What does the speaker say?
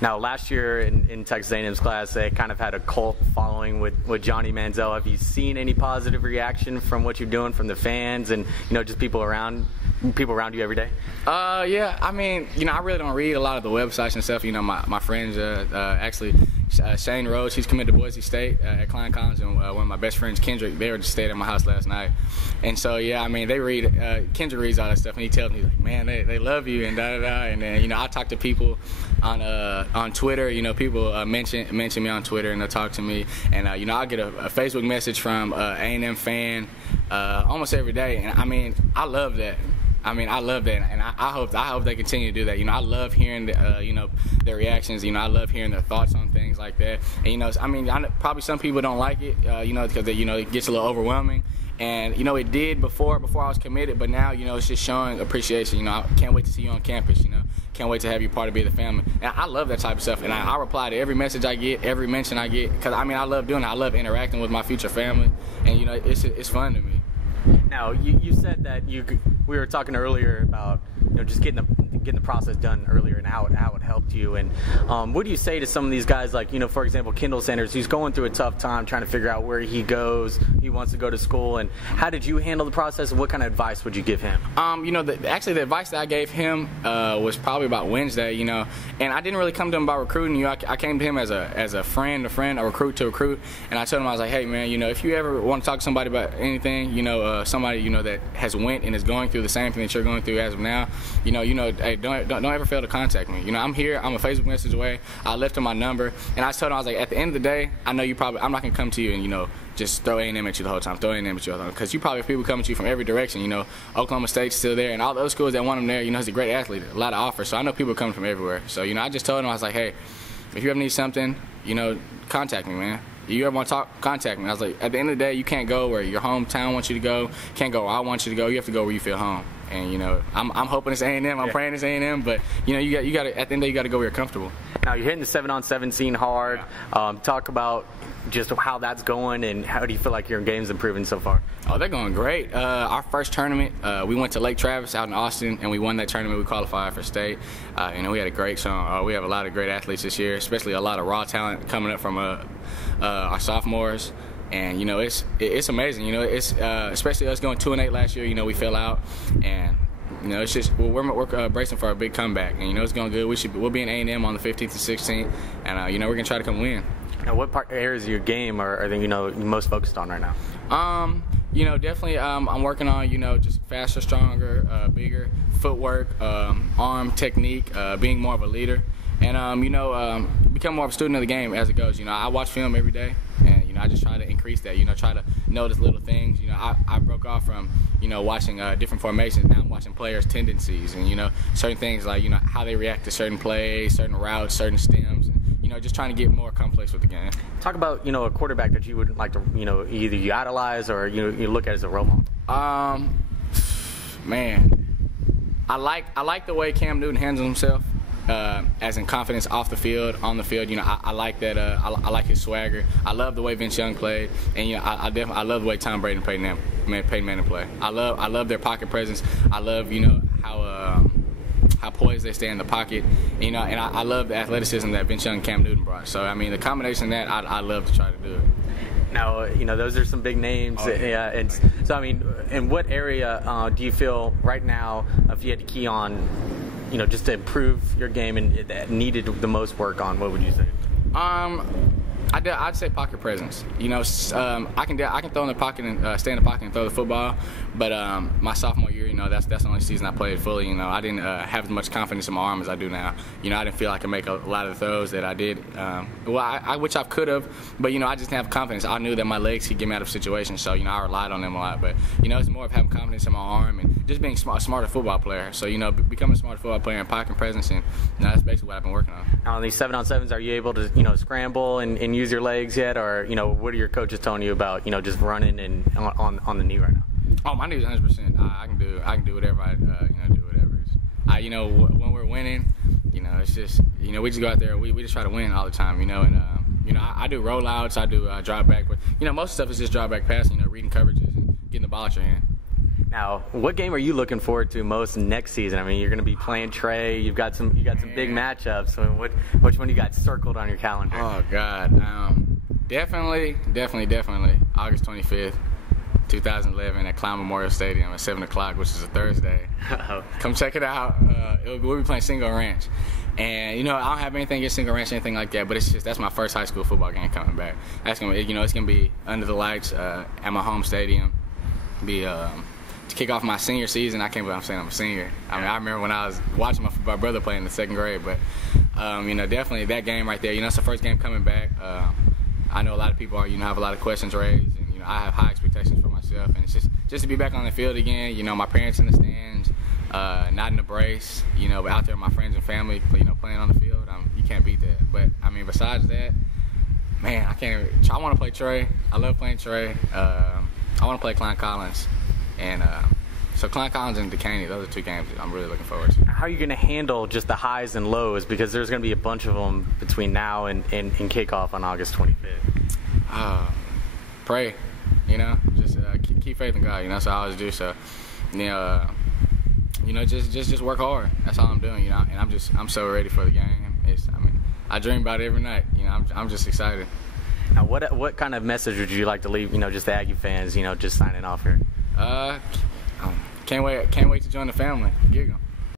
Now, last year in Texas A&M's class, they kind of had a cult following with Johnny Manziel. Have you seen any positive reaction from what you're doing from the fans and just people around you every day? Yeah, I mean, I really don't read a lot of the websites and stuff. My friends, actually, Shane Rhodes, he's committed to Boise State at Klein, and one of my best friends, Kendrick, they were just staying at my house last night. And so, yeah, I mean, they read, Kendrick reads all that stuff, and he tells me, like, man, they love you, and da-da-da. And then, I talk to people on Twitter. People mention me on Twitter, and they'll talk to me. And, I'll get a Facebook message from A&M fan almost every day. And, I mean, I love that. I love that, and I hope they continue to do that. I love hearing their reactions. I love hearing their thoughts on things like that. And probably some people don't like it, because it gets a little overwhelming. And it did before I was committed, but now it's just showing appreciation. I can't wait to see you on campus. Can't wait to have you part of the family. And I love that type of stuff. And I reply to every message I get, every mention I get, because I love doing it. I love interacting with my future family, and it's fun to me. Now, you said that we were talking earlier about just getting the process done earlier and how it helped you. And what do you say to some of these guys, like for example, Kendall Sanders, who's going through a tough time trying to figure out where he goes, he wants to go to school, and how did you handle the process, and what kind of advice would you give him? Actually, the advice that I gave him was probably about Wednesday, and I didn't really come to him about recruiting. I came to him as a friend, a recruit to recruit, and I told him, I was like, hey man, if you ever want to talk to somebody about anything, somebody that has went and is going through the same thing that you're going through as of now, hey, don't ever fail to contact me. I'm here. I'm a Facebook message away. I left him my number, and I told him, I was like, at the end of the day, I know I'm not gonna come to you and just throw A&M at you the whole time, because you probably have people coming to you from every direction. Oklahoma State's still there, and all those schools that want him there, he's a great athlete, a lot of offers. So I know people are coming from everywhere. So I just told him, I was like, hey, if you ever need something, contact me, man. You ever want to talk, contact me. I was like, at the end of the day, you can't go where your hometown wants you to go. Can't go where I want you to go. You have to go where you feel home. And I'm hoping it's A&M. I'm praying it's A&M. But you got to, at the end of the day, you got to go where you're comfortable. Now you're hitting the 7-on-7 scene hard. Yeah. Talk about just how that's going, and how do you feel like your game's improving so far? Oh, they're going great. Our first tournament, we went to Lake Travis out in Austin, and we won that tournament. We qualified for state. We had a great show. We have a lot of great athletes this year, especially a lot of raw talent coming up from our sophomores. And it's amazing. It's especially us going 2-8 last year. We fell out, and it's just we're bracing for a big comeback. And it's going good. We'll be in A&M on the 15th and 16th, and we're gonna try to come win. Now, what areas of your game are you most focused on right now? Definitely I'm working on just faster, stronger, bigger footwork, arm technique, being more of a leader, and become more of a student of the game as it goes. I watch film every day, and I just try to increase that. Try to notice little things. I broke off from watching different formations. Now I'm watching players' tendencies and certain things like how they react to certain plays, certain routes, certain stems. And, just trying to get more complex with the game. Talk about a quarterback that you would like to either you idolize or you look at as a role model. Man, I like the way Cam Newton handles himself. As in confidence off the field, on the field, I like that. I like his swagger. I love the way Vince Young played, and I love the way Tom Brady and Peyton Manning play. I love their pocket presence. I love how poised they stay in the pocket, and I love the athleticism that Vince Young and Cam Newton brought. So the combination of that, I love to try to do it. Now, those are some big names. Oh, yeah. And so, in what area do you feel right now, if you had to key on, just to improve your game and that needed the most work on, what would you say? I'd say pocket presence. I can throw in the pocket and stay in the pocket and throw the football, but my sophomore year, that's the only season I played fully. I didn't have as much confidence in my arm as I do now. I didn't feel I could make a lot of the throws that I did. Which I could have, but I just didn't have confidence. I knew that my legs could get me out of situations, so I relied on them a lot. But it's more of having confidence in my arm and just being a smarter football player. So becoming a smarter football player and pocket presence, and that's basically what I've been working on. Now, on these 7-on-7s, are you able to scramble and use your legs yet, or what are your coaches telling you about just running and on the knee right now? Oh, my knee's 100%. I can do whatever I do whatever. When we're winning, it's just we just go out there. We just try to win all the time. And I do rollouts. I do drop back, but most of the stuff is just drop back passing. Reading coverages and getting the ball at your hand. Now, what game are you looking forward to most next season? I mean, you're going to be playing Trey. You got some big matchups. So which one you got circled on your calendar? Oh God, definitely August 25th, 2011 at Klein Memorial Stadium at 7 o'clock, which is a Thursday. Come check it out. We'll be playing Single Ranch. And, I don't have anything against Single Ranch or anything like that, but it's just that's my first high school football game coming back. That's gonna be, it's gonna be under the lights at my home stadium. To kick off my senior season. I can't believe I'm saying I'm a senior. I mean, I remember when I was watching my brother play in the 2nd grade, but definitely that game right there. It's the first game coming back. I know a lot of people are, have a lot of questions raised, and I have high expectations for myself, and it's just to be back on the field again. My parents in the stands, not in the brace, but out there with my friends and family, playing on the field. You can't beat that. But I mean, besides that, man, I want to play Trey. I love playing Trey. I want to play Klein Collins. And so Klein Collins and Decaney, those are 2 games that I'm really looking forward to. How are you going to handle just the highs and lows? Because there's going to be a bunch of them between now and kickoff on August 25th. Pray, just keep faith in God, so I always do. So, just work hard. That's all I'm doing, and I'm so ready for the game. I dream about it every night. I'm just excited. Now, what kind of message would you like to leave, just the Aggie fans, just signing off here? Can't wait to join the family. Gig 'em.